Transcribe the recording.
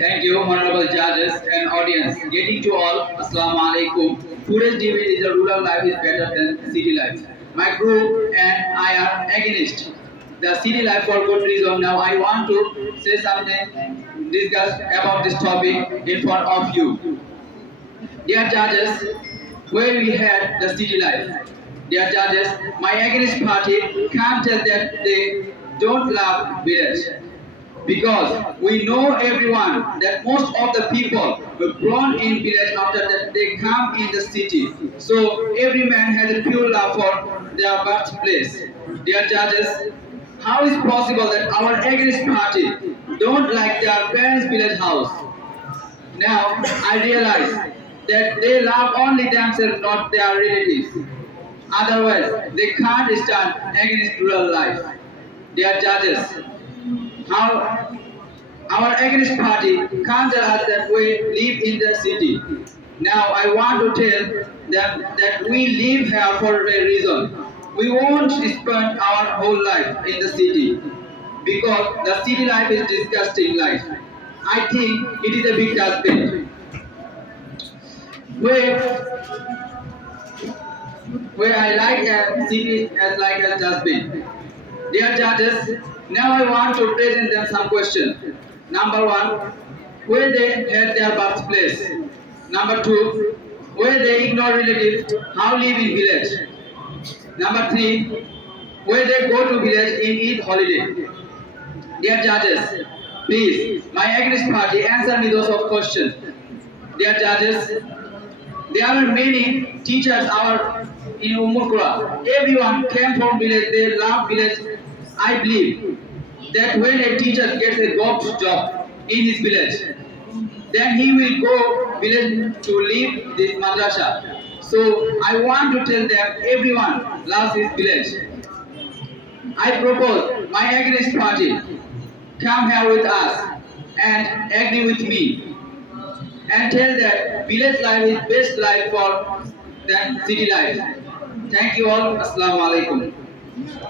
Thank you, honorable judges and audience. Getting to all, Assalamu alaikum. Today's debate is a rural life is better than city life. My group and I are against the city life for good reason. Now I want to say something, discuss about this topic in front of you. Dear judges, where we had the city life. Dear judges, my against party can't tell that they don't love village. Because we know everyone that most of the people were born in village after that they come in the city. So every man has a pure love for their birthplace. Dear judges, how is possible that our against party don't like their parents' village house? Now I realize that they love only themselves, not their relatives. Otherwise, they can't stand against rural life. Dear judges, how our against party can't tell us that we live in the city. Now I want to tell them that we live here for a reason. We won't spend our whole life in the city because the city life is disgusting life. I think it is a big dustbin. Where where I like a city as like a dustbin. Dear judges, now I want to present them some questions. Number one, where they had their birthplace. Number two, where they ignore relatives, how live in village. Number three, where they go to village in Eid holiday. Dear judges, please, my against party, answer me those of questions. Dear judges, there are many teachers our in Umukura. Everyone came from village, they love village. I believe that when a teacher gets a good job in his village, then he will go village to leave this madrasa. So I want to tell them everyone loves his village. I propose my against party come here with us and agree with me and tell that village life is best life for than city life. Thank you all. Assalamu alaikum.